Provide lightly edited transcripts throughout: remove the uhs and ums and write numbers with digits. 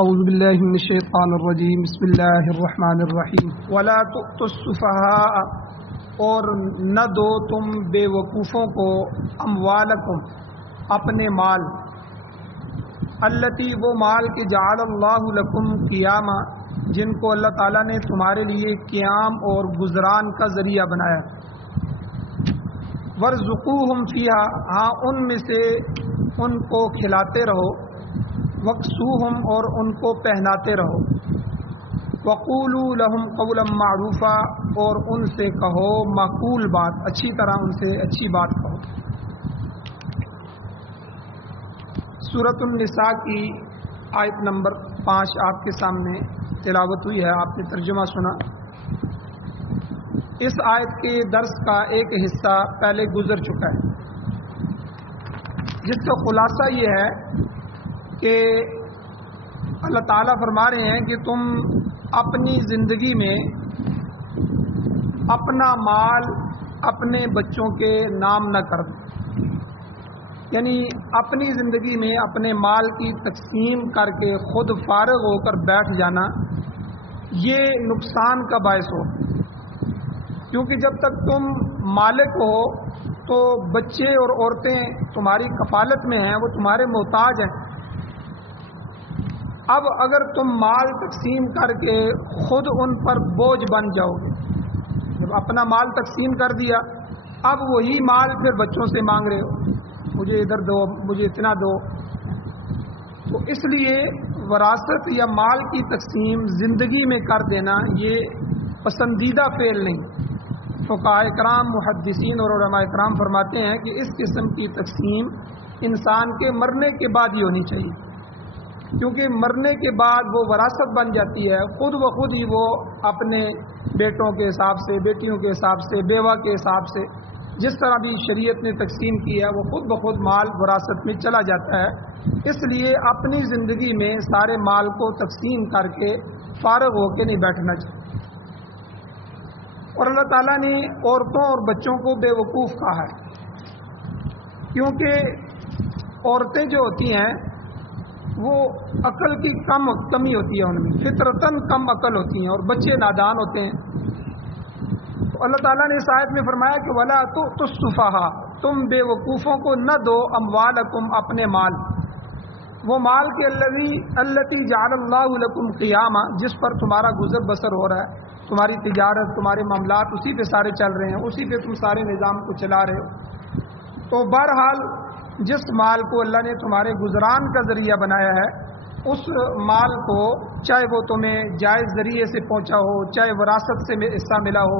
اعوذ باللہ من الشیطان الرجیم بسم اللہ الرحمن الرحیم ولا تؤتوا السفہاء اور نہ دو تم بے وقوفوں کو اموالکم اپنے مال التی وہ مال کے جعل اللہ لکم قیاما جن کو اللہ تعالیٰ نے تمہارے لیے قیام اور گزران کا ذریعہ بنایا ورزقوہم فیہا ہاں ان میں سے ان کو کھلاتے رہو وقسوہم اور ان کو پہناتے رہو وقولوا لہم قولا معروفا اور ان سے کہو معقول بات اچھی طرح ان سے اچھی بات کہو۔ سورۃ النساء کی آیت نمبر 5 آپ کے سامنے تلاوت ہوئی ہے، آپ نے ترجمہ سنا۔ اس آیت کے درس کا ایک حصہ پہلے گزر چکا ہے، جس کا خلاصہ یہ ہے کہ اللہ تعالیٰ فرما رہے ہیں کہ تم اپنی زندگی میں اپنا مال اپنے بچوں کے نام نہ کر دو، یعنی اپنی زندگی میں اپنے مال کی تقسیم کر کے خود فارغ ہو کر بیٹھ جانا یہ نقصان کا باعث ہو، کیونکہ جب تک تم مالک ہو تو بچے اور عورتیں تمہاری کفالت میں ہیں، وہ تمہارے محتاج ہیں۔ اب اگر تم مال تقسیم کر کے خود ان پر بوجھ بن جاؤ گے، جب اپنا مال تقسیم کر دیا اب وہی مال پھر بچوں سے مانگ رہے ہو، مجھے ادھر دو، مجھے اتنا دو، تو اس لیے وراثت یا مال کی تقسیم زندگی میں کر دینا یہ پسندیدہ فعل نہیں۔ فقہاء کرام، محدثین اور علماء کرام فرماتے ہیں کہ اس قسم کی تقسیم انسان کے مرنے کے بعد ہی ہونی چاہیے، کیونکہ مرنے کے بعد وہ وراثت بن جاتی ہے، خود بخود ہی وہ اپنے بیٹوں کے حساب سے، بیٹیوں کے حساب سے، بیوہ کے حساب سے جس طرح بھی شریعت نے تقسیم کی ہے وہ خود بخود مال وراثت میں چلا جاتا ہے۔ اس لیے اپنی زندگی میں سارے مال کو تقسیم کر کے فارغ ہو کے نہیں بیٹھنا چاہیے۔ اور اللہ تعالیٰ نے عورتوں اور بچوں کو بے وقوف کہا ہے، کیونکہ عورتیں جو ہوتی ہیں وہ عقل کی کمی ہوتی ہے، ان میں فطرتاً کم عقل ہوتی ہیں، اور بچے نادان ہوتے ہیں۔ تو اللہ تعالیٰ نے اس آیت میں فرمایا کہ وَلَا تُؤْتُوا السُّفَهَاءَ تم بے وقوفوں کو نہ دو اموالکم اپنے مال، وہ مال کے التی جعل اللہ لکم قیاما جس پر تمہارا گزر بسر ہو رہا ہے، تمہاری تجارت، تمہارے معاملات اسی پہ سارے چل رہے ہیں، اسی پہ تم سارے نظام کو چلا رہے ہو۔ تو بہرحال جس مال کو اللہ نے تمہارے گزران کا ذریعہ بنایا ہے اس مال کو، چاہے وہ تمہیں جائز ذریعے سے پہنچا ہو، چاہے وراثت سے حصہ ملا ہو،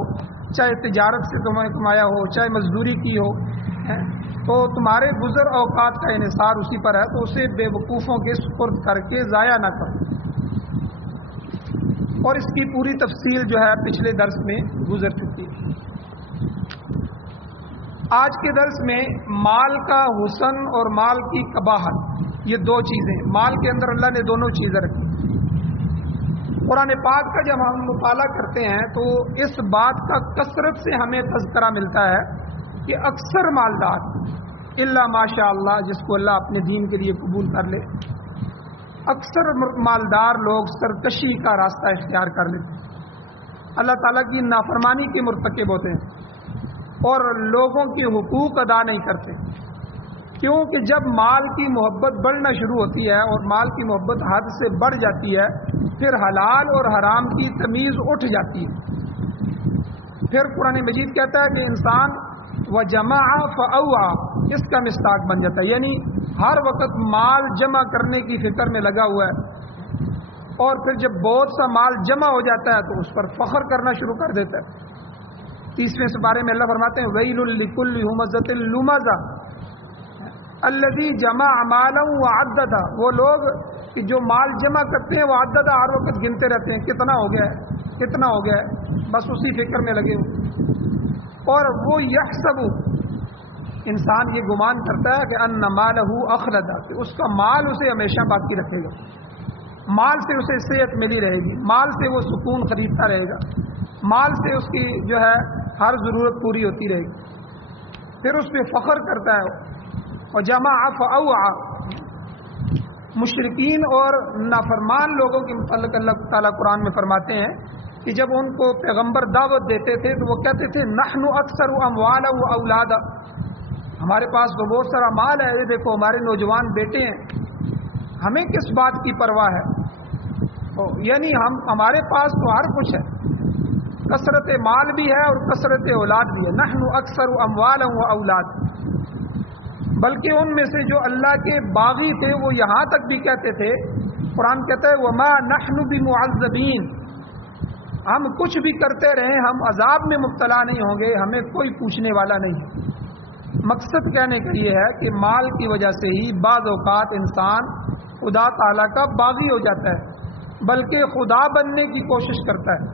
چاہے تجارت سے تمہیں کمایا ہو، چاہے مزدوری کی ہو، تو تمہارے گزر اوقات کا انحصار اسی پر ہے، تو اسے بے وقوفوں کے سپرد کر کے ضائع نہ کرو۔ اور اس کی پوری تفصیل جو ہے پچھلے درس میں گزر چکی ہے۔ آج کے درس میں مال کا حسن اور مال کی قباحت، یہ دو چیزیں، مال کے اندر اللہ نے دونوں چیزیں رکھی۔ قرآن پاک کا جب ہم مطالعہ کرتے ہیں تو اس بات کا کثرت سے ہمیں تذکرہ ملتا ہے کہ اکثر مالدار الا ماشاء اللہ، جس کو اللہ اپنے دین کے لیے قبول کر لے، اکثر مالدار لوگ سرکشی کا راستہ اختیار کر لیتے ہیں، اللہ تعالیٰ کی نافرمانی کے مرتکب ہوتے ہیں اور لوگوں کے حقوق ادا نہیں کرتے، کیونکہ جب مال کی محبت بڑھنا شروع ہوتی ہے اور مال کی محبت حد سے بڑھ جاتی ہے پھر حلال اور حرام کی تمیز اٹھ جاتی ہے۔ پھر قرآن مجید کہتا ہے کہ انسان وَجَمَعَ فَأَوْعَى اس کا مصداق بن جاتا ہے، یعنی ہر وقت مال جمع کرنے کی فکر میں لگا ہوا ہے، اور پھر جب بہت سا مال جمع ہو جاتا ہے تو اس پر فخر کرنا شروع کر دیتا ہے۔ 30ویں سپارے میں اللہ فرماتے ہیں وَيْلٌ لِكُلِّ هُمَزَةٍ لُمَزَةٍ الَّذِي جَمَعَ مَالًا وَعَدَّدَهُ وہ لوگ کہ جو مال جمع کرتے ہیں وہ عددہ ہر وقت گنتے رہتے ہیں، کتنا ہو گیا ہے، کتنا ہو گیا ہے، بس اسی فکر میں لگے ہوئے۔ اور وہ یحسب انسان یہ گمان کرتا ہے کہ ان مالہ اخلدہ کہ اس کا مال اسے ہمیشہ باقی رکھے گا، مال سے اسے صحت ملی رہے گی، مال سے وہ سکون خریدتا رہے گا، مال سے اس کی جو ہے ہر ضرورت پوری ہوتی رہے گی، پھر اس پہ فخر کرتا ہے۔ اور جمع فاوعى مشرکین اور نافرمان لوگوں کے متعلق اللہ تعالیٰ قرآن میں فرماتے ہیں کہ جب ان کو پیغمبر دعوت دیتے تھے تو وہ کہتے تھے نحن اکثر اموالا و اولادا، ہمارے پاس تو بہت سارا مال ہے، یہ دیکھو ہمارے نوجوان بیٹے ہیں، ہمیں کس بات کی پرواہ ہے؟ یعنی ہمارے پاس تو ہر کچھ ہے، کثرت مال بھی ہے اور کثرت اولاد بھی ہے۔ نحن اکثر اموالا و اولاد، بلکہ ان میں سے جو اللہ کے باغی تھے وہ یہاں تک بھی کہتے تھے، قرآن کہتا ہے وما نحن بمعذبین، ہم کچھ بھی کرتے رہیں ہم عذاب میں مبتلا نہیں ہوں گے، ہمیں کوئی پوچھنے والا نہیں۔ مقصد کہنے کا یہ ہے کہ مال کی وجہ سے ہی بعض اوقات انسان خدا تعالیٰ کا باغی ہو جاتا ہے، بلکہ خدا بننے کی کوشش کرتا ہے۔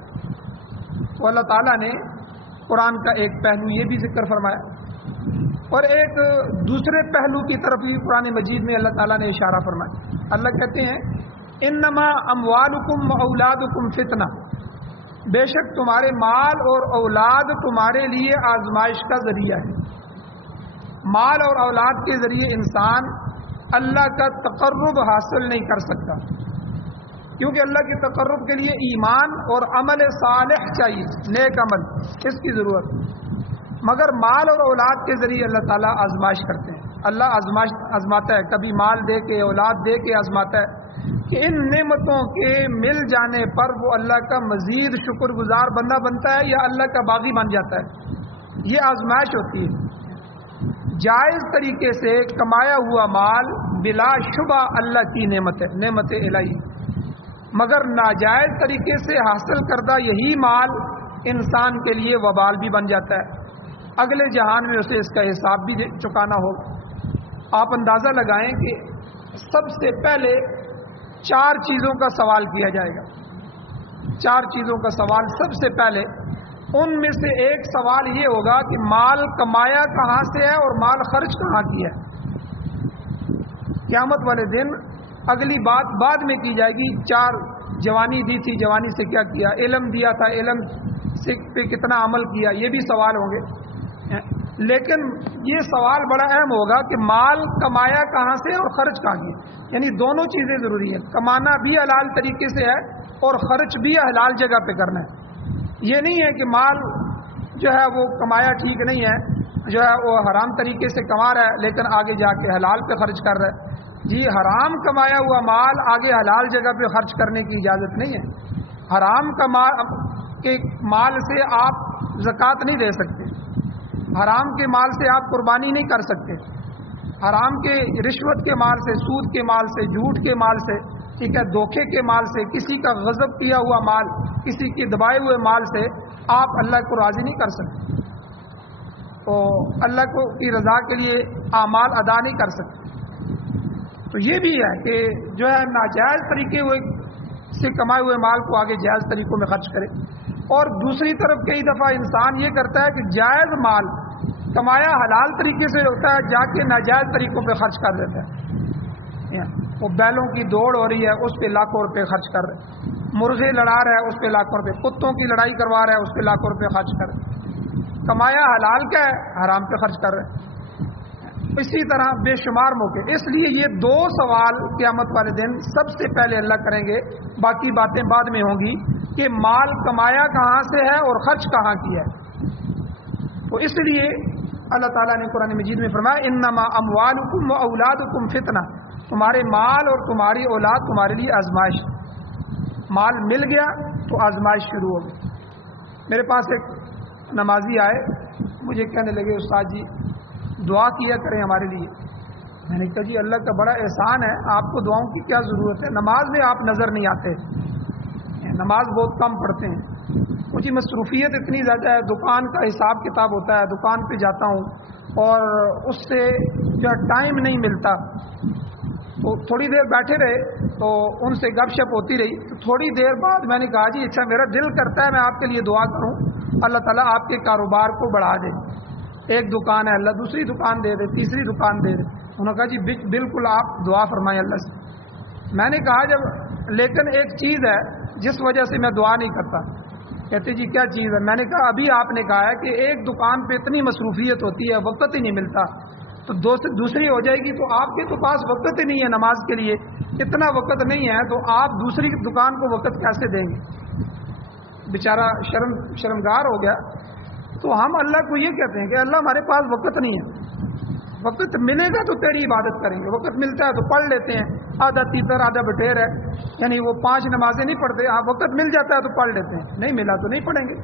تو اللہ تعالیٰ نے قرآن کا ایک پہلو یہ بھی ذکر فرمایا، اور ایک دوسرے پہلو کی طرف بھی قرآن مجید میں اللہ تعالیٰ نے اشارہ فرمایا۔ اللہ کہتے ہیں انما اموالکم و اولادکم فتنہ، بے شک تمہارے مال اور اولاد تمہارے لیے آزمائش کا ذریعہ ہے۔ مال اور اولاد کے ذریعے انسان اللہ کا تقرب حاصل نہیں کر سکتا، کیونکہ اللہ کے تقرب کے لیے ایمان اور عمل صالح چاہیے، نیک عمل، اس کی ضرورت۔ مگر مال اور اولاد کے ذریعے اللہ تعالیٰ آزمائش کرتے ہیں، اللہ آزماتا ہے، کبھی مال دے کے اولاد دے کے آزماتا ہے کہ ان نعمتوں کے مل جانے پر وہ اللہ کا مزید شکر گزار بندہ بنتا ہے یا اللہ کا باغی بن جاتا ہے۔ یہ آزمائش ہوتی ہے۔ جائز طریقے سے کمایا ہوا مال بلا شبہ اللہ کی نعمت ہے، نعمت الہی، مگر ناجائز طریقے سے حاصل کردہ یہی مال انسان کے لیے وبال بھی بن جاتا ہے، اگلے جہان میں اسے اس کا حساب بھی چکانا ہوگا۔ آپ اندازہ لگائیں کہ سب سے پہلے 4 چیزوں کا سوال کیا جائے گا، 4 چیزوں کا سوال سب سے پہلے، ان میں سے ایک سوال یہ ہوگا کہ مال کمایا کہاں سے ہے اور مال خرچ کہاں کیا ہے۔ قیامت والے دن اگلی بات بعد میں کی جائے گی، 4 جوانی دی تھی، جوانی سے کیا کیا، علم دیا تھا، علم سے پہ کتنا عمل کیا، یہ بھی سوال ہوں گے۔ لیکن یہ سوال بڑا اہم ہوگا کہ مال کمایا کہاں سے اور خرچ کہاں کیا، یعنی دونوں چیزیں ضروری ہیں، کمانا بھی حلال طریقے سے ہے اور خرچ بھی حلال جگہ پہ کرنا ہے۔ یہ نہیں ہے کہ مال جو ہے وہ کمایا ٹھیک نہیں ہے، جو ہے وہ حرام طریقے سے کما رہا ہے لیکن آگے جا کے حلال پہ خرچ کر رہا ہے۔ جی حرام کمایا ہوا مال آگے حلال جگہ پہ خرچ کرنے کی اجازت نہیں ہے۔ حرام کے مال سے آپ زکوٰۃ نہیں دے سکتے، حرام کے مال سے آپ قربانی نہیں کر سکتے، حرام کے رشوت کے مال سے، سود کے مال سے، جھوٹ کے مال سے، ٹھیک ہے، دھوکے کے مال سے، کسی کا غصب کیا ہوا مال، کسی کے دبائے ہوئے مال سے آپ اللہ کو راضی نہیں کر سکتے، تو اللہ کو کی رضا کے لیے اعمال ادا نہیں کر سکتے۔ تو یہ بھی ہے کہ جو ہے ناجائز طریقے سے کمائے ہوئے مال کو آگے جائز طریقوں میں خرچ کرے، اور دوسری طرف کئی دفعہ انسان یہ کرتا ہے کہ جائز مال کمایا حلال طریقے سے ہوتا ہے، جا کے ناجائز طریقوں پہ خرچ کر دیتا ہے۔ وہ بیلوں کی دوڑ ہو رہی ہے، اس پہ لاکھوں روپے خرچ کر رہے، مرغے لڑا رہا ہے، اس پہ لاکھوں روپے، کتوں کی لڑائی کروا رہا ہے، اس پہ لاکھوں روپے خرچ کر رہے۔ کمایا حلال کا ہے، حرام پہ خرچ کر رہے۔ اسی طرح بے شمار موقع، اس لیے یہ 2 سوال قیامت والے دن سب سے پہلے اللہ کریں گے، باقی باتیں بعد میں ہوں گی کہ مال کمایا کہاں سے ہے اور خرچ کہاں کیا ہے۔ تو اس لیے اللہ تعالیٰ نے قرآن مجید میں فرمایا انما اموالکم و اولادکم فتنہ، تمہارے مال اور تمہاری اولاد تمہارے لیے آزمائش۔ مال مل گیا تو آزمائش شروع ہو گئی۔ میرے پاس ایک نمازی آئے، مجھے کہنے لگے استاد جی دعا کیا کریں ہمارے لیے۔ میں نے کہا جی اللہ کا بڑا احسان ہے، آپ کو دعاؤں کی کیا ضرورت ہے، نماز میں آپ نظر نہیں آتے، نماز بہت کم پڑھتے ہیں، مجھے مصروفیت اتنی زیادہ ہے، دکان کا حساب کتاب ہوتا ہے، دکان پہ جاتا ہوں اور اس سے جو ٹائم نہیں ملتا۔ تو تھوڑی دیر بیٹھے رہے تو ان سے گپ شپ ہوتی رہی، تو تھوڑی دیر بعد میں نے کہا جی اچھا میرا دل کرتا ہے میں آپ کے لیے دعا کروں، اللہ تعالیٰ آپ کے کاروبار کو بڑھا دے، ایک دکان ہے اللہ دوسری دکان دے دے، تیسری دکان دے دے۔ انہوں نے کہا جی بالکل آپ دعا فرمائیں اللہ سے۔ میں نے کہا جب لیکن ایک چیز ہے جس وجہ سے میں دعا نہیں کرتا۔ کہتے جی کیا چیز ہے؟ میں نے کہا ابھی آپ نے کہا ہے کہ ایک دکان پہ اتنی مصروفیت ہوتی ہے، وقت ہی نہیں ملتا، تو دوسری ہو جائے گی، تو آپ کے تو پاس وقت ہی نہیں ہے نماز کے لیے، اتنا وقت نہیں ہے، تو آپ دوسری دکان کو وقت کیسے دیں گے؟ بیچارہ شرمگار ہو گیا۔ تو ہم اللہ کو یہ کہتے ہیں کہ اللہ ہمارے پاس وقت نہیں ہے، وقت ملے گا تو تیری عبادت کریں گے، وقت ملتا ہے تو پڑھ لیتے ہیں، آدھا تیتر آدھا بٹیر ہے، یعنی وہ 5 نمازیں نہیں پڑھتے، وقت مل جاتا ہے تو پڑھ لیتے ہیں، نہیں ملا تو نہیں پڑھیں گے۔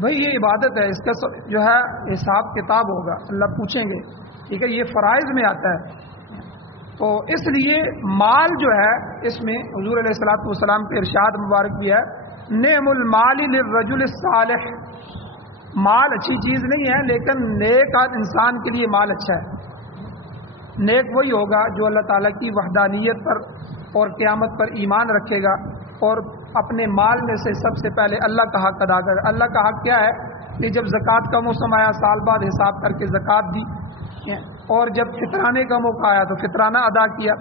بھئی یہ عبادت ہے، اس کا جو ہے حساب کتاب ہوگا، اللہ پوچھیں گے، ٹھیک ہے، یہ فرائض میں آتا ہے۔ تو اس لیے مال جو ہے، اس میں حضور علیہ الصلوۃ والسلام کے ارشاد مبارک بھی ہے، نعم المال للرجل الصالح، مال اچھی چیز نہیں ہے، لیکن نیک انسان کے لیے مال اچھا ہے۔ نیک وہی ہوگا جو اللہ تعالیٰ کی وحدانیت پر اور قیامت پر ایمان رکھے گا، اور اپنے مال میں سے سب سے پہلے اللہ کا حق ادا کرے۔ اللہ کا حق کیا ہے کہ جب زکوٰۃ کا موسم آیا، سال بعد حساب کر کے زکوٰۃ دی، اور جب فطرانے کا موقع آیا تو فطرانہ ادا کیا،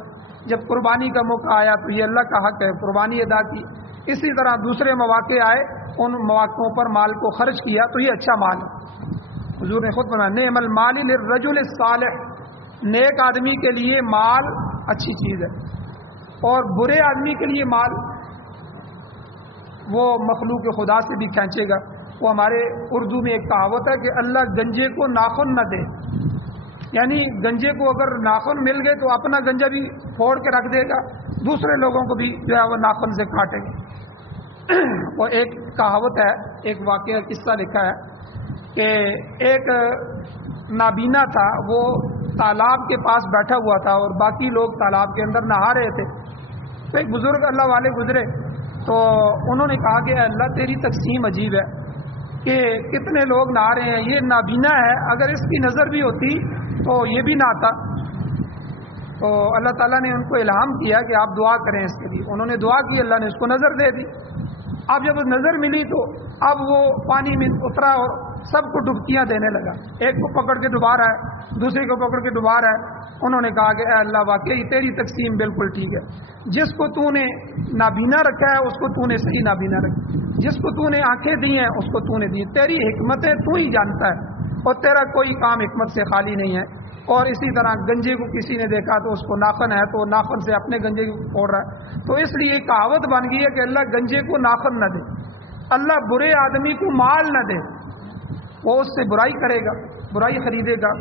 جب قربانی کا موقع آیا تو یہ اللہ کا حق ہے، قربانی ادا کی۔ اسی طرح دوسرے مواقع آئے، ان مواقعوں پر مال کو خرچ کیا، تو یہ اچھا مال ہے۔ حضور نے خود فرمایا نعم المال للرجل الصالح، نیک آدمی کے لیے مال اچھی چیز ہے، اور برے آدمی کے لیے مال وہ مخلوق خدا سے بھی کھینچے گا۔ وہ ہمارے اردو میں ایک کہاوت ہے کہ اللہ گنجے کو ناخن نہ دے، یعنی گنجے کو اگر ناخن مل گئے تو اپنا گنجا بھی پھوڑ کے رکھ دے گا، دوسرے لوگوں کو بھی جو ہے وہ ناخن سے کاٹے گا۔ اور ایک کہاوت ہے، ایک واقعہ قصہ لکھا ہے کہ ایک نابینا تھا، وہ تالاب کے پاس بیٹھا ہوا تھا اور باقی لوگ تالاب کے اندر نہا رہے تھے۔ تو ایک بزرگ اللہ والے گزرے، تو انہوں نے کہا کہ اللہ تیری تقسیم عجیب ہے کہ کتنے لوگ نہا رہے ہیں، یہ نابینا ہے، اگر اس کی نظر بھی ہوتی تو یہ بھی نہ آتا۔ تو اللہ تعالیٰ نے ان کو الہام کیا کہ آپ دعا کریں اس کے لیے، انہوں نے دعا کی، اللہ نے اس کو نظر دے دی۔ اب جب نظر ملی تو اب وہ پانی میں اترا اور سب کو ڈبکیاں دینے لگا، ایک کو پکڑ کے ڈبا رہا ہے، دوسرے کو پکڑ کے ڈبا رہا ہے۔ انہوں نے کہا کہ اے اللہ واقعی تیری تقسیم بالکل ٹھیک ہے، جس کو تو نے نابینا رکھا ہے اس کو تو نے صحیح نابینا رکھا، جس کو تو نے آنکھیں دی ہیں اس کو تو نے دی، تیری حکمتیں تو ہی جانتا ہے، اور تیرا کوئی کام حکمت سے خالی نہیں ہے۔ اور اسی طرح گنجے کو کسی نے دیکھا تو اس کو ناخن ہے تو ناخن سے اپنے گنجے کو پھوڑ رہا ہے۔ تو اس لیے کہاوت بن گئی ہے کہ اللہ گنجے کو ناخن نہ دے، اللہ برے آدمی کو مال نہ دے، وہ اس سے برائی کرے گا، برائی خریدے گا،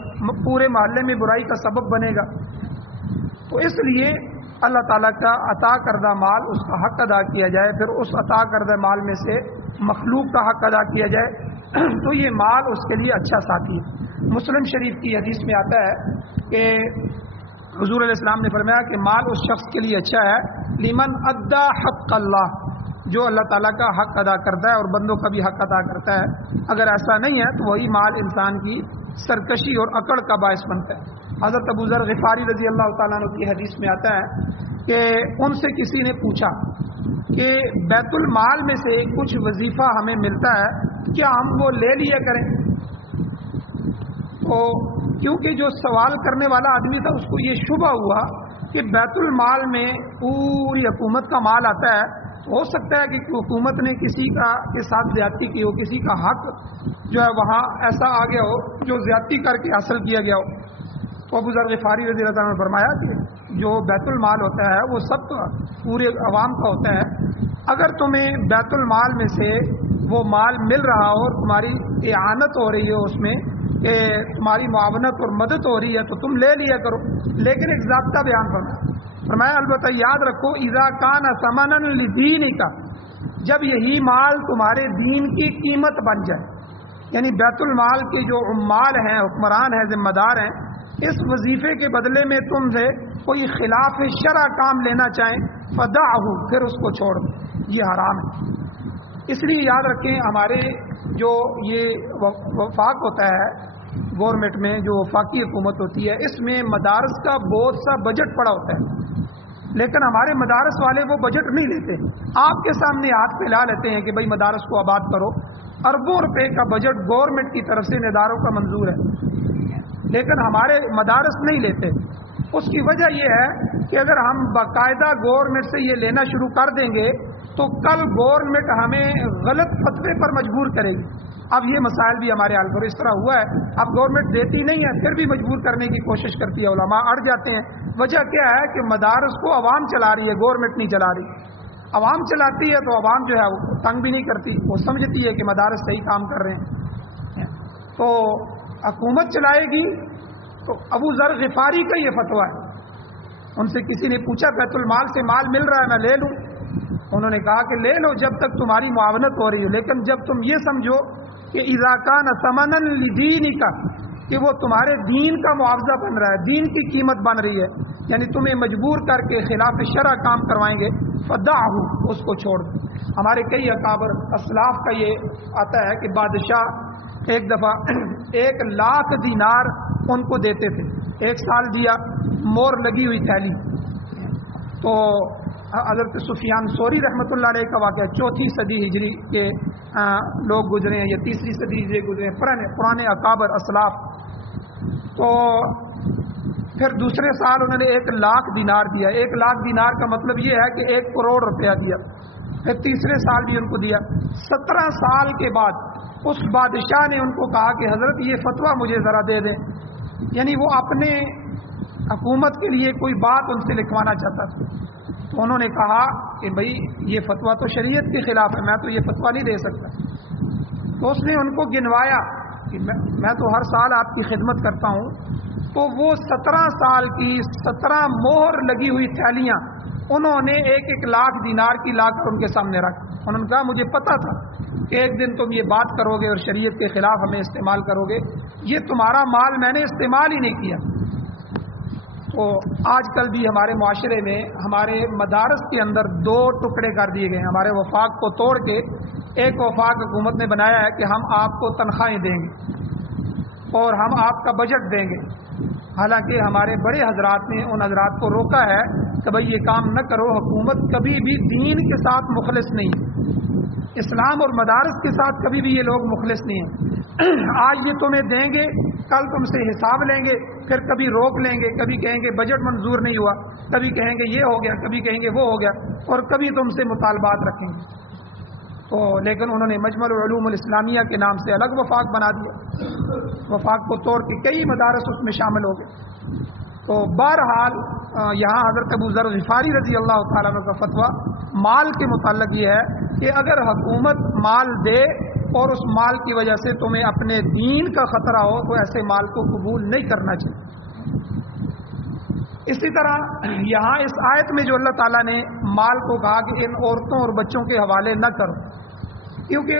پورے محلے میں برائی کا سبب بنے گا۔ تو اس لیے اللہ تعالیٰ کا عطا کردہ مال اس کا حق ادا کیا جائے، پھر اس عطا کردہ مال میں سے مخلوق کا حق ادا کیا جائے، تو یہ مال اس کے لیے اچھا ساتھی ہے۔ مسلم شریف کی حدیث میں آتا ہے کہ حضور علیہ السلام نے فرمایا کہ مال اس شخص کے لیے اچھا ہے لمن ادا حق اللہ، جو اللہ تعالیٰ کا حق ادا کرتا ہے اور بندوں کا بھی حق ادا کرتا ہے۔ اگر ایسا نہیں ہے تو وہی مال انسان کی سرکشی اور اکڑ کا باعث بنتا ہے۔ حضرت ابو ذر غفاری رضی اللہ تعالیٰ عنہ کی حدیث میں آتا ہے کہ ان سے کسی نے پوچھا کہ بیت المال میں سے کچھ وظیفہ ہمیں ملتا ہے، کیا ہم وہ لے لیا کریں؟ تو کیونکہ جو سوال کرنے والا آدمی تھا اس کو یہ شبہ ہوا کہ بیت المال میں پوری حکومت کا مال آتا ہے، ہو سکتا ہے کہ حکومت نے کسی کا کے ساتھ زیادتی کی ہو، کسی کا حق جو ہے وہاں ایسا آ گیا ہو جو زیادتی کر کے حاصل کیا گیا ہو۔ تو ابو ذر غفاری رضی اللہ عنہ نے فرمایا کہ جو بیت المال ہوتا ہے وہ سب پورے عوام کا ہوتا ہے، اگر تمہیں بیت المال میں سے وہ مال مل رہا ہو اور تمہاری اعانت ہو رہی ہے، اس میں کہ تمہاری معاونت اور مدد ہو رہی ہے تو تم لے لیا کرو، لیکن ایک ضابطہ بیان فرمایا البتہ یاد رکھو اذا کان ثمنا لدینک، جب یہی مال تمہارے دین کی قیمت بن جائے، یعنی بیت المال کے جو عمال ہیں، حکمران ہیں، ذمہ دار ہیں، اس وظیفے کے بدلے میں تم سے کوئی خلاف شرع کام لینا چاہیں فدعہ، پھر اس کو چھوڑ دو، یہ حرام ہے۔ اس لیے یاد رکھیں ہمارے جو یہ وفاق ہوتا ہے گورنمنٹ میں، جو وفاقی حکومت ہوتی ہے، اس میں مدارس کا بہت سا بجٹ پڑا ہوتا ہے، لیکن ہمارے مدارس والے وہ بجٹ نہیں لیتے، آپ کے سامنے ہاتھ پھیلا لیتے ہیں کہ بھائی مدارس کو آباد کرو، اربوں روپے کا بجٹ گورنمنٹ کی طرف سے اداروں کا منظور ہے، لیکن ہمارے مدارس نہیں لیتے۔ اس کی وجہ یہ ہے کہ اگر ہم باقاعدہ گورنمنٹ سے یہ لینا شروع کر دیں گے تو کل گورنمنٹ ہمیں غلط فتوے پر مجبور کرے گی، اب یہ مسائل بھی ہمارے حل کرو. اس طرح ہوا ہے اب گورنمنٹ دیتی نہیں ہے پھر بھی مجبور کرنے کی کوشش کرتی ہے, علماء اڑ جاتے ہیں. وجہ کیا ہے کہ مدارس کو عوام چلا رہی ہے, گورنمنٹ نہیں چلا رہی. عوام چلاتی ہے تو عوام جو ہے وہ تنگ بھی نہیں کرتی, وہ سمجھتی ہے کہ مدارس صحیح کام کر رہے ہیں. تو حکومت چلائے گی. تو ابو ذر غفاری کا یہ فتویٰ ہے. ان سے کسی نے پوچھا بیت المال سے مال مل رہا ہے میں لے لوں؟ انہوں نے کہا کہ لے لو جب تک تمہاری معاونت ہو رہی ہے, لیکن جب تم یہ سمجھو کہ اذا کان ثمنا لدینک کہ وہ تمہارے دین کا معاوضہ بن رہا ہے, دین کی قیمت بن رہی ہے, یعنی تمہیں مجبور کر کے خلاف شرع کام کروائیں گے, فدعہ اس کو چھوڑ دو. ہمارے کئی اکابر اسلاف کا یہ آتا ہے کہ بادشاہ ایک دفعہ 1,00,000 دینار ان کو دیتے تھے, 1 سال دیا, مور لگی ہوئی تھیلی. تو حضرت سفیان ثوری رحمۃ اللہ علیہ کا واقعہ 4 صدی ہجری کے لوگ گزرے ہیں یا 3 صدی ہجری گزرے ہیں, پرانے اکابر اسلاف. تو پھر دوسرے سال انہوں نے 1,00,000 دینار دیا. 1,00,000 دینار کا مطلب یہ ہے کہ 1 کروڑ روپیہ دیا. پھر تیسرے سال بھی ان کو دیا. 17 سال کے بعد اس بادشاہ نے ان کو کہا کہ حضرت یہ فتویٰ مجھے ذرا دے دیں. یعنی وہ اپنے حکومت کے لیے کوئی بات ان سے لکھوانا چاہتا تھا. تو انہوں نے کہا کہ بھائی یہ فتویٰ تو شریعت کے خلاف ہے, میں تو یہ فتویٰ نہیں دے سکتا. تو اس نے ان کو گنوایا کہ میں تو ہر سال آپ کی خدمت کرتا ہوں. تو وہ 17 سال کی 17 مہر لگی ہوئی تھیلیاں انہوں نے 1-1 لاکھ دینار کی لا کر ان کے سامنے رکھ. انہوں نے کہا مجھے پتا تھا کہ ایک دن تم یہ بات کرو گے اور شریعت کے خلاف ہمیں استعمال کرو گے, یہ تمہارا مال میں نے استعمال ہی نہیں کیا. تو آج کل بھی ہمارے معاشرے میں ہمارے مدارس کے اندر 2 ٹکڑے کر دیے گئے ہیں. ہمارے وفاق کو توڑ کے ایک وفاق حکومت نے بنایا ہے کہ ہم آپ کو تنخواہیں دیں گے اور ہم آپ کا بجٹ دیں گے. حالانکہ ہمارے بڑے حضرات نے ان حضرات کو روکا ہے کہ بھائی یہ کام نہ کرو. حکومت کبھی بھی دین کے ساتھ مخلص نہیں ہے, اسلام اور مدارس کے ساتھ کبھی بھی یہ لوگ مخلص نہیں ہیں. آج یہ تمہیں دیں گے, کل تم سے حساب لیں گے, پھر کبھی روک لیں گے, کبھی کہیں گے بجٹ منظور نہیں ہوا, کبھی کہیں گے یہ ہو گیا, کبھی کہیں گے وہ ہو گیا, اور کبھی تم سے مطالبات رکھیں گے. تو لیکن انہوں نے مجمع العلوم الاسلامیہ کے نام سے الگ وفاق بنا دیا. وفاق کو توڑ کے کئی مدارس اس میں شامل ہو گئے. تو بہرحال یہاں حضرت ابو ذر غفاری رضی اللہ تعالیٰ عنہ کا فتویٰ مال کے متعلق یہ ہے کہ اگر حکومت مال دے اور اس مال کی وجہ سے تمہیں اپنے دین کا خطرہ ہو تو ایسے مال کو قبول نہیں کرنا چاہیے. اسی طرح یہاں اس آیت میں جو اللہ تعالیٰ نے مال کو کہا کہ ان عورتوں اور بچوں کے حوالے نہ کرو, کیونکہ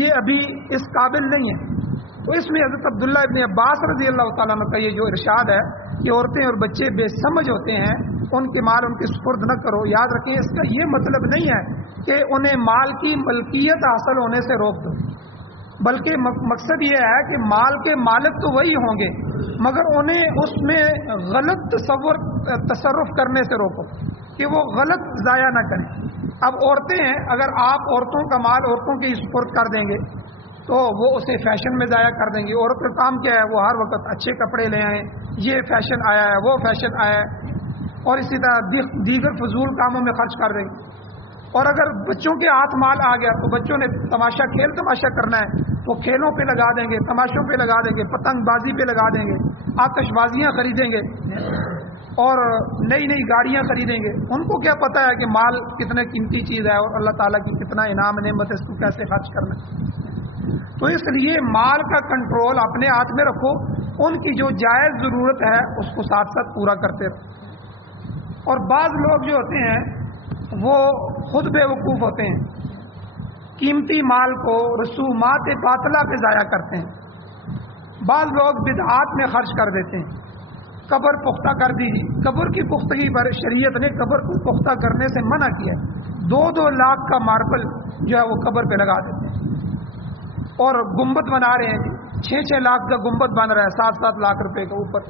یہ ابھی اس قابل نہیں ہے. تو اس میں حضرت عبداللہ ابن عباس رضی اللہ تعالیٰ عنہ کا یہ جو ارشاد ہے کہ عورتیں اور بچے بے سمجھ ہوتے ہیں, ان کے مال ان کے سپرد نہ کرو. یاد رکھیں اس کا یہ مطلب نہیں ہے کہ انہیں مال کی ملکیت حاصل ہونے سے روک دو, بلکہ مقصد یہ ہے کہ مال کے مالک تو وہی ہوں گے مگر انہیں اس میں غلط تصرف کرنے سے روکو کہ وہ غلط ضائع نہ کریں. اب عورتیں ہیں, اگر آپ عورتوں کا مال عورتوں کے سپرد کر دیں گے تو وہ اسے فیشن میں ضائع کر دیں گے. عورت کا کام کیا ہے, وہ ہر وقت اچھے کپڑے لے آئیں, یہ فیشن آیا ہے, وہ فیشن آیا ہے, اور اسی طرح دیگر فضول کاموں میں خرچ کر دیں گے. اور اگر بچوں کے ہاتھ مال آ گیا تو بچوں نے کھیل تماشا کرنا ہے, وہ کھیلوں پہ لگا دیں گے, تماشوں پہ لگا دیں گے, پتنگ بازی پہ لگا دیں گے, آتش بازیاں خریدیں گے اور نئی نئی گاڑیاں خریدیں گے. ان کو کیا پتہ ہے کہ مال کتنے قیمتی چیز ہے اور اللہ تعالیٰ کی کتنا انعام نعمت ہے, اس کو کیسے خرچ کرنا. تو اس لیے مال کا کنٹرول اپنے ہاتھ میں رکھو, ان کی جو جائز ضرورت ہے اس کو ساتھ ساتھ پورا کرتے رہو. اور بعض لوگ جو ہوتے ہیں وہ خود بے وقوف ہوتے ہیں, قیمتی مال کو رسومات باطلہ پہ ضائع کرتے ہیں. بعض لوگ بدعات میں خرچ کر دیتے ہیں. قبر پختہ کر دیجیے, قبر کی پختگی پر شریعت نے قبر کو پختہ کرنے سے منع کیا ہے. 2-2 لاکھ کا ماربل جو ہے وہ قبر پہ لگا دیتے ہیں. اور گنبد بنا رہے ہیں, 6-6 لاکھ کا گنبد بن رہا ہے 7-7 لاکھ روپے کے اوپر.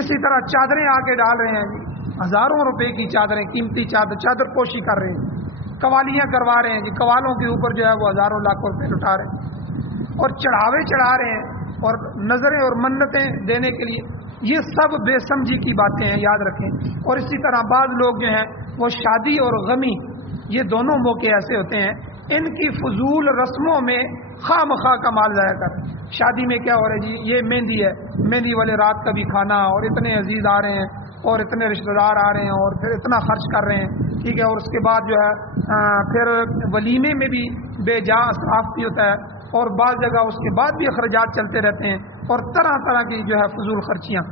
اسی طرح چادریں آ کے ڈال رہے ہیں, ہزاروں روپے کی چادریں, قیمتی چادر پوشی کر رہے ہیں. قوالیاں کروا رہے ہیں, قوالوں کے اوپر جو ہے وہ ہزاروں لاکھوں روپے لٹا رہے ہیں اور چڑھاوے چڑھا رہے ہیں اور نظریں اور منتیں دینے کے لیے. یہ سب بے سمجھی کی باتیں ہیں, یاد رکھیں. اور اسی طرح بعض لوگ جو ہیں وہ شادی اور غمی, یہ دونوں موقع ایسے ہوتے ہیں ان کی فضول رسموں میں خواہ مخواہ کا مال ضائع کر. شادی میں کیا ہو رہا ہے جی، یہ مہندی ہے، مہندی والے رات کا بھی کھانا، اور اتنے عزیز آ رہے ہیں اور اتنے رشتہ دار آ رہے ہیں اور پھر اتنا خرچ کر رہے ہیں، ٹھیک ہے. اور اس کے بعد جو ہے پھر ولیمے میں بھی بے جا اسراف بھی ہوتا ہے، اور بعض جگہ اس کے بعد بھی اخراجات چلتے رہتے ہیں، اور طرح طرح کی جو ہے فضول خرچیاں.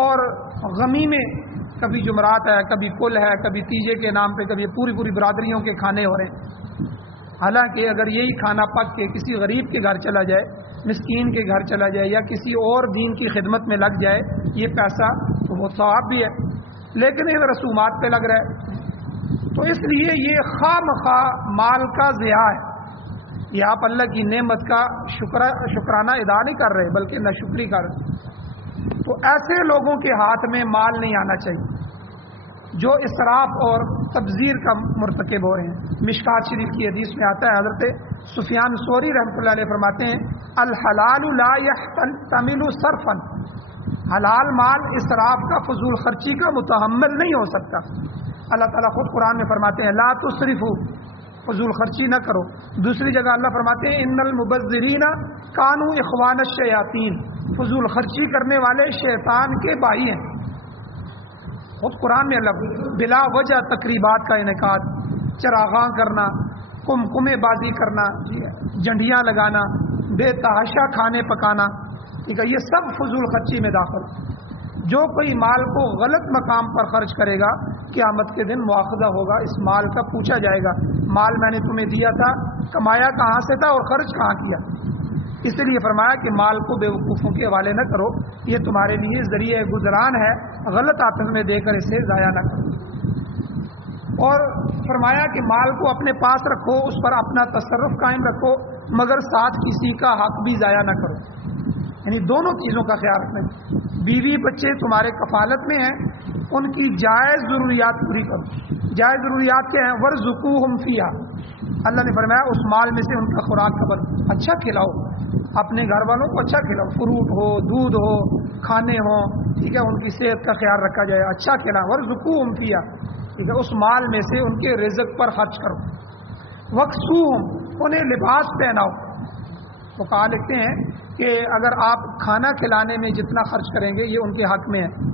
اور غمی میں کبھی جمعرات ہے، کبھی کل ہے، کبھی تیجے کے نام پہ، کبھی پوری برادریوں کے کھانے ہو رہے ہیں. حالانکہ اگر یہی کھانا پک کے کسی غریب کے گھر چلا جائے، مسکین کے گھر چلا جائے، یا کسی اور دین کی خدمت میں لگ جائے، یہ پیسہ تو وہ ثواب بھی ہے، لیکن یہ رسومات پہ لگ رہا ہے. تو اس لیے یہ خواہ مخواہ مال کا ضیاع ہے. یہ آپ اللہ کی نعمت کا شکرانہ ادا نہیں کر رہے بلکہ ناشکری کر رہے. تو ایسے لوگوں کے ہاتھ میں مال نہیں آنا چاہیے جو اسراف اور تبذیر کا مرتکب ہو رہے ہیں. مشکات شریف کی حدیث میں آتا ہے، حضرت سفیان ثوری رحمۃ اللہ علیہ فرماتے ہیں الحلال لا يحتمل صرفا، حلال مال اسراف کا، فضول خرچی کا متحمل نہیں ہو سکتا. اللہ تعالیٰ خود قرآن میں فرماتے ہیں لا تسرفوا، فضول خرچی نہ کرو. دوسری جگہ اللہ فرماتے ہیں ان المبذرین کانوا اخوان الشیاطین، فضول خرچی کرنے والے شیطان کے بھائی ہیں. خود قرآن میں اللہ بلا وجہ تقریبات کا انعقاد، چراغاں کرنا، کمکمے بازی کرنا، جھنڈیاں لگانا، بے تحاشا کھانے پکانا، ٹھیک ہے، یہ سب فضول خرچی میں داخل. جو کوئی مال کو غلط مقام پر خرچ کرے گا قیامت کے دن مواخذہ ہوگا، اس مال کا پوچھا جائے گا مال میں نے تمہیں دیا تھا، کمایا کہاں سے تھا اور خرچ کہاں کیا. اس لیے فرمایا کہ مال کو بے وقوفوں کے حوالے نہ کرو، یہ تمہارے لیے ذریعہ گزران ہے، غلط ہاتھ میں دے کر اسے ضائع نہ کرو. اور فرمایا کہ مال کو اپنے پاس رکھو، اس پر اپنا تصرف قائم رکھو، مگر ساتھ کسی کا حق بھی ضائع نہ کرو. یعنی دونوں چیزوں کا خیال رکھنا. بیوی بچے تمہارے کفالت میں ہیں، ان کی جائز ضروریات پوری کرو. جائز ضروریات کیا ہیں؟ ورزقوہم فیہا، اللہ نے فرمایا اس مال میں سے ان کا خوراک کا اچھا کھلاؤ، اپنے گھر والوں کو اچھا کھلاؤ، فروٹ ہو، دودھ ہو، کھانے ہوں، ٹھیک ہے، ان کی صحت کا خیال رکھا جائے، اچھا کھلاؤ. ورزقوہم فیہا، ٹھیک ہے، اس مال میں سے ان کے رزق پر خرچ کرو. وکسوہم، انہیں لباس پہناؤ. وہ کہا لکھتے ہیں کہ اگر آپ کھانا کھلانے میں جتنا خرچ کریں گے یہ ان کے حق میں ہے،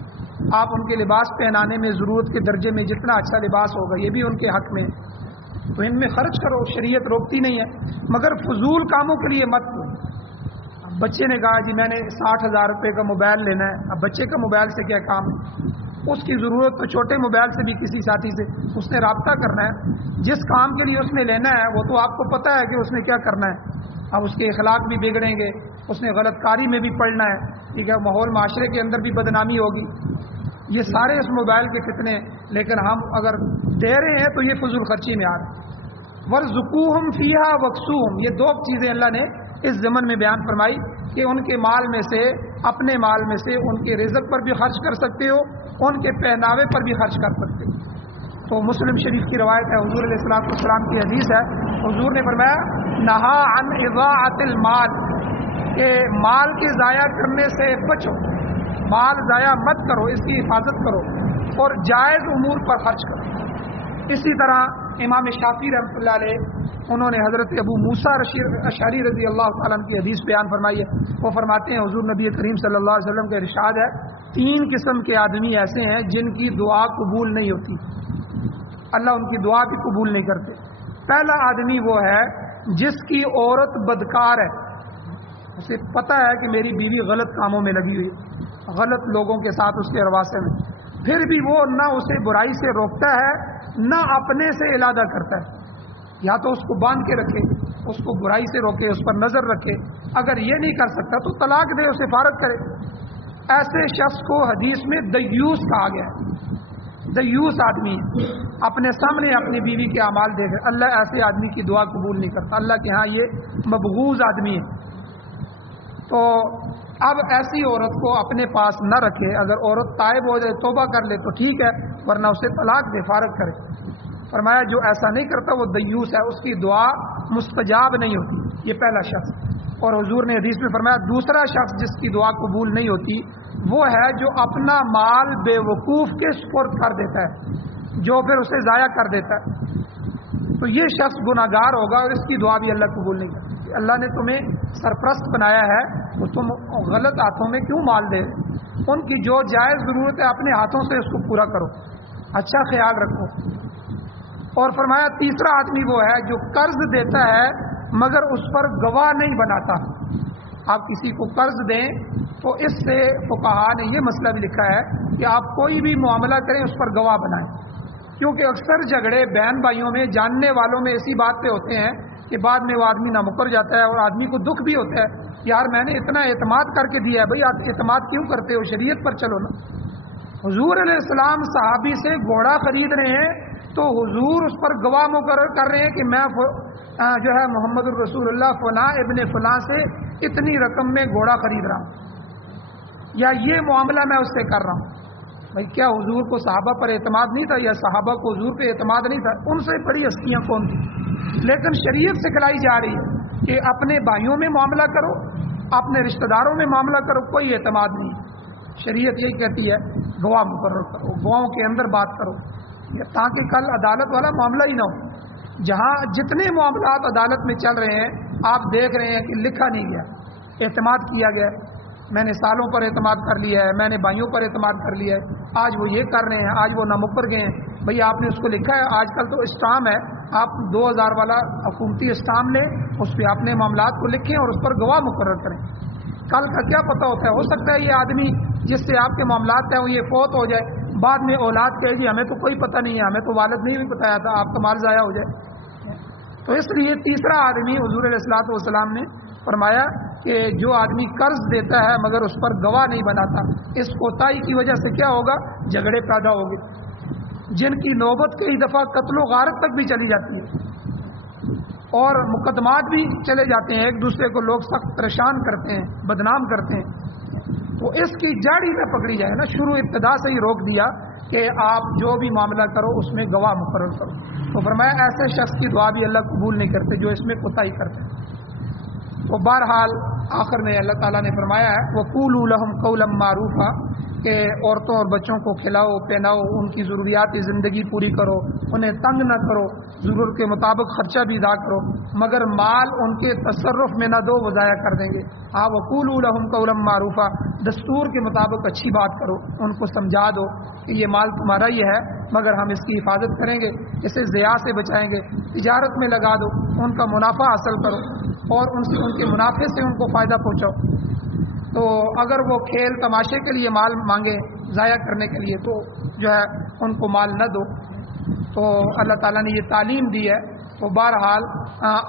آپ ان کے لباس پہنانے میں ضرورت کے درجے میں جتنا اچھا لباس ہوگا یہ بھی ان کے حق میں ہے، تو ان میں خرچ کرو، شریعت روکتی نہیں ہے، مگر فضول کاموں کے لیے مت کرو. بچے نے کہا جی میں نے 60,000 روپے کا موبائل لینا ہے، اب بچے کا موبائل سے کیا کام ہے، اس کی ضرورت تو چھوٹے موبائل سے بھی کسی ساتھی سے اس نے رابطہ کرنا ہے، جس کام کے لیے اس نے لینا ہے وہ تو آپ کو پتہ ہے کہ اس نے کیا کرنا ہے. اب اس کے اخلاق بھی بگڑیں گے، اس نے غلط کاری میں بھی پڑھنا ہے، ٹھیک ہے، ماحول معاشرے کے اندر بھی بدنامی ہوگی. یہ سارے اس موبائل کے فتنے ہیں، لیکن ہم اگر دے رہے ہیں تو یہ فضول خرچی میں آ رہے ہیں. ورزقوہم فیہا وکسوہم، یہ دو چیزیں اللہ نے اس ضمن میں بیان فرمائی کہ ان کے مال میں سے، اپنے مال میں سے ان کے رزق پر بھی خرچ کر سکتے ہو، ان کے پہناوے پر بھی خرچ کر سکتے ہو. تو مسلم شریف کی روایت ہے، حضور علیہ السلام کی حدیث ہے، حضور نے فرمایا نہا عن اضاعت المال، کہ مال کے ضائع کرنے سے بچو، مال ضائع مت کرو، اس کی حفاظت کرو اور جائز امور پر خرچ کرو. اسی طرح امام شافعی رحمۃ اللہ علیہ انہوں نے حضرت ابو موسیٰ اشعری رضی اللہ تعالیٰ عنہ کی حدیث بیان فرمائی ہے. وہ فرماتے ہیں حضور نبی کریم صلی اللہ علیہ وسلم کا ارشاد ہے 3 قسم کے آدمی ایسے ہیں جن کی دعا قبول نہیں ہوتی، اللہ ان کی دعا بھی قبول نہیں کرتے. پہلا آدمی وہ ہے جس کی عورت بدکار ہے، اسے پتہ ہے کہ میری بیوی غلط کاموں میں لگی ہوئی، غلط لوگوں کے ساتھ اس کے رواسے میں، پھر بھی وہ نہ اسے برائی سے روکتا ہے نہ اپنے سے ارادہ کرتا ہے. یا تو اس کو باندھ کے رکھے، اس کو برائی سے روکے، اس پر نظر رکھے، اگر یہ نہیں کر سکتا تو طلاق دے، اسے فارغ کرے. ایسے شخص کو حدیث میں دیوس کہا گیا ہے. دیوس آدمی اپنے سامنے اپنی بیوی کے اعمال دیکھ، اللہ ایسے آدمی کی دعا قبول نہیں کرتا، اللہ کے ہاں یہ مبغوض آدمی ہے. تو اب ایسی عورت کو اپنے پاس نہ رکھے، اگر عورت تائب ہو جائے، توبہ کر لے تو ٹھیک ہے، ورنہ اسے طلاق دے، فارغ کرے. فرمایا جو ایسا نہیں کرتا وہ دیوس ہے، اس کی دعا مستجاب نہیں ہوتی. یہ پہلا شخص. اور حضور نے حدیث میں فرمایا دوسرا شخص جس کی دعا قبول نہیں ہوتی وہ ہے جو اپنا مال بے وقوف کے سپرد کر دیتا ہے، جو پھر اسے ضائع کر دیتا ہے. تو یہ شخص گناہگار ہوگا اور اس کی دعا بھی اللہ قبول نہیں کرتی۔ اللہ نے تمہیں سرپرست بنایا ہے تو تم غلط ہاتھوں میں کیوں مال دے؟ ان کی جو جائز ضرورت ہے اپنے ہاتھوں سے اس کو پورا کرو، اچھا خیال رکھو۔ اور فرمایا تیسرا آدمی وہ ہے جو قرض دیتا ہے مگر اس پر گواہ نہیں بناتا۔ آپ کسی کو قرض دیں تو اس سے فقہا نے یہ مسئلہ بھی لکھا ہے کہ آپ کوئی بھی معاملہ کریں اس پر گواہ بنائیں، کیونکہ اکثر جھگڑے بہن بھائیوں میں جاننے والوں میں اسی بات پہ ہوتے ہیں کہ بعد میں وہ آدمی نہ مکر جاتا ہے اور آدمی کو دکھ بھی ہوتا ہے، یار میں نے اتنا اعتماد کر کے دیا ہے، بھائی آپ اعتماد کیوں کرتے ہو؟ شریعت پر چلو نا۔ حضور علیہ السلام صحابی سے گھوڑا خرید رہے ہیں تو حضور اس پر گواہ مقرر کر رہے ہیں کہ میں جو ہے محمد الرسول اللہ فلاں ابن فلاں سے اتنی رقم میں گھوڑا خرید رہا ہوں، یا یہ معاملہ میں اس سے کر رہا ہوں۔ بھائی کیا حضور کو صحابہ پر اعتماد نہیں تھا، یا صحابہ کو حضور پہ اعتماد نہیں تھا؟ ان سے بڑی ہستیاں کون تھیں؟ لیکن شریعت سکھلائی جا رہی ہے کہ اپنے بھائیوں میں معاملہ کرو، اپنے رشتہ داروں میں معاملہ کرو، کوئی اعتماد نہیں۔ شریعت یہی کہتی ہے گواہ مقرر کرو، گواہوں کے اندر بات کرو تاکہ کل عدالت والا معاملہ ہی نہ ہو۔ جہاں جتنے معاملات عدالت میں چل رہے ہیں آپ دیکھ رہے ہیں کہ لکھا نہیں گیا، اعتماد کیا گیا، میں نے سالوں پر اعتماد کر لیا ہے، میں نے بھائیوں پر اعتماد کر لیا ہے، آج وہ یہ کر رہے ہیں، آج وہ نہ مکر گئے ہیں، بھئی آپ نے اس کو لکھا ہے۔ آج کل تو اسٹام ہے، آپ 2000 والا حکومتی اسٹام لیں، اس پہ اپنے معاملات کو لکھیں اور اس پر گواہ مقرر کریں۔ کل کا کیا پتہ ہوتا ہے، ہو سکتا ہے یہ آدمی جس سے آپ کے معاملات ہیں وہ یہ فوت ہو جائے، بعد میں اولاد کہے گی ہمیں تو کوئی پتہ نہیں ہے، ہمیں تو والد نے بھی بتایا تھا، آپ کا مال ضائع ہو جائے۔ تو اس لیے تیسرا آدمی حضور علیہ الصلوۃ والسلام نے فرمایا کہ جو آدمی قرض دیتا ہے مگر اس پر گواہ نہیں بناتا، اس کوتاہی کی وجہ سے کیا ہوگا؟ جھگڑے پیدا ہوں گے، جن کی نوبت کئی دفعہ قتل و غارت تک بھی چلی جاتی ہے اور مقدمات بھی چلے جاتے ہیں، ایک دوسرے کو لوگ سخت پریشان کرتے ہیں، بدنام کرتے ہیں۔ وہ اس کی جڑ ہی میں پکڑی جائے نا، شروع ابتدا سے ہی روک دیا کہ آپ جو بھی معاملہ کرو اس میں گواہ مقرر کرو۔ تو فرمایا ایسے شخص کی دعا بھی اللہ قبول نہیں کرتے جو اس میں کوتاہی کرتے ہیں۔ تو بہرحال آخر میں اللہ تعالیٰ نے فرمایا ہے وَقُولُوا لَهُمْ قَوْلًا مَّعْرُوفًا کہ عورتوں اور بچوں کو کھلاؤ پہناؤ، ان کی ضروریات زندگی پوری کرو، انہیں تنگ نہ کرو، ضرورت کے مطابق خرچہ بھی ادا کرو، مگر مال ان کے تصرف میں نہ دو، وہ ضائع کر دیں گے۔ ہاں وَقُولُوا لَهُمْ قَوْلًا مَّعْرُوفًا، دستور کے مطابق اچھی بات کرو، ان کو سمجھا دو کہ یہ مال تمہارا ہی ہے مگر ہم اس کی حفاظت کریں گے، اسے ضیاع سے بچائیں گے، تجارت میں لگا دو، ان کا منافع حاصل کرو اور ان کے منافع سے ان کو فائدہ پہنچاؤ۔ تو اگر وہ کھیل تماشے کے لیے مال مانگے ضائع کرنے کے لیے تو جو ہے ان کو مال نہ دو۔ تو اللہ تعالیٰ نے یہ تعلیم دی ہے۔ تو بہرحال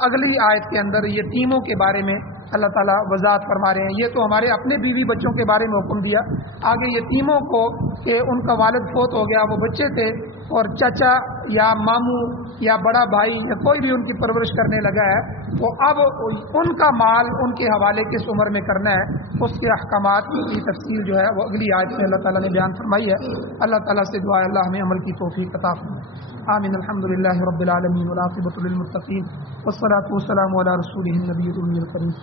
اگلی آیت کے اندر یتیموں کے بارے میں اللہ تعالیٰ وضاحت فرما رہے ہیں۔ یہ تو ہمارے اپنے بیوی بچوں کے بارے میں حکم دیا، آگے یتیموں کو کہ ان کا والد فوت ہو گیا، وہ بچے تھے اور چچا یا ماموں یا بڑا بھائی یا کوئی بھی ان کی پرورش کرنے لگا ہے، تو اب ان کا مال ان کے حوالے کس عمر میں کرنا ہے، اس کے احکامات کی تفصیل جو ہے وہ اگلی آیت میں اللہ تعالیٰ نے بیان فرمائی ہے۔ اللہ تعالیٰ سے دعا ہے اللہ ہمیں عمل کی توفیق عطا فرمائے۔ آمین۔ الحمدللہ رب العالمین والعاقبۃ للمتقین والصلاۃ والسلام علی رسولہ النبی الامی الکریم۔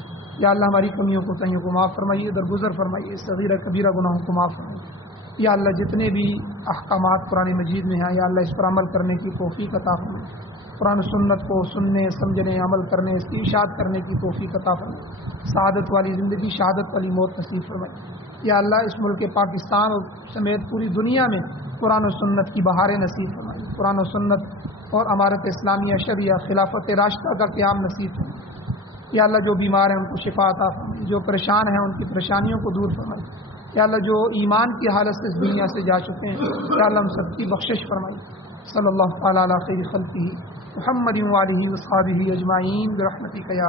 یا اللہ ہماری کمیوں کو تہیوں کو معاف فرمائیے، درگزر فرمائیے، صغیرہ کبیرہ گناہوں کو معاف فرمائیے۔ یا اللہ جتنے بھی احکامات قرآن مجید میں ہیں یا اللہ اس پر عمل کرنے کی توفیق عطا فرمائے، قرآن و سنت کو سننے سمجھنے عمل کرنے اس کی اشاعت کرنے کی توفیق عطا فرمائے، سعادت والی زندگی شہادت والی موت نصیب فرمائے۔ یا اللہ اس ملک پاکستان اور سمیت پوری دنیا میں قرآن و سنت کی بہاریں نصیب فرمائے، قرآن و سنت اور امارت اسلامیہ شریعہ خلافت راشدہ کا قیام نصیب فرمائے۔ یا اللہ جو بیمار ہیں ان کو شفا عطا فرمائے، جو پریشان ہیں ان کی پریشانیوں کو دور فرمائے۔ یا اللہ جو ایمان کی حالت سے اس دنیا سے جا چکے ہیں یا اللہ ہم سب کی بخشش فرمائے۔ صلی اللہ تعالیٰ علی خیر خلقہ محمد وآلہ وصحبہ اجمعین برحمتک یا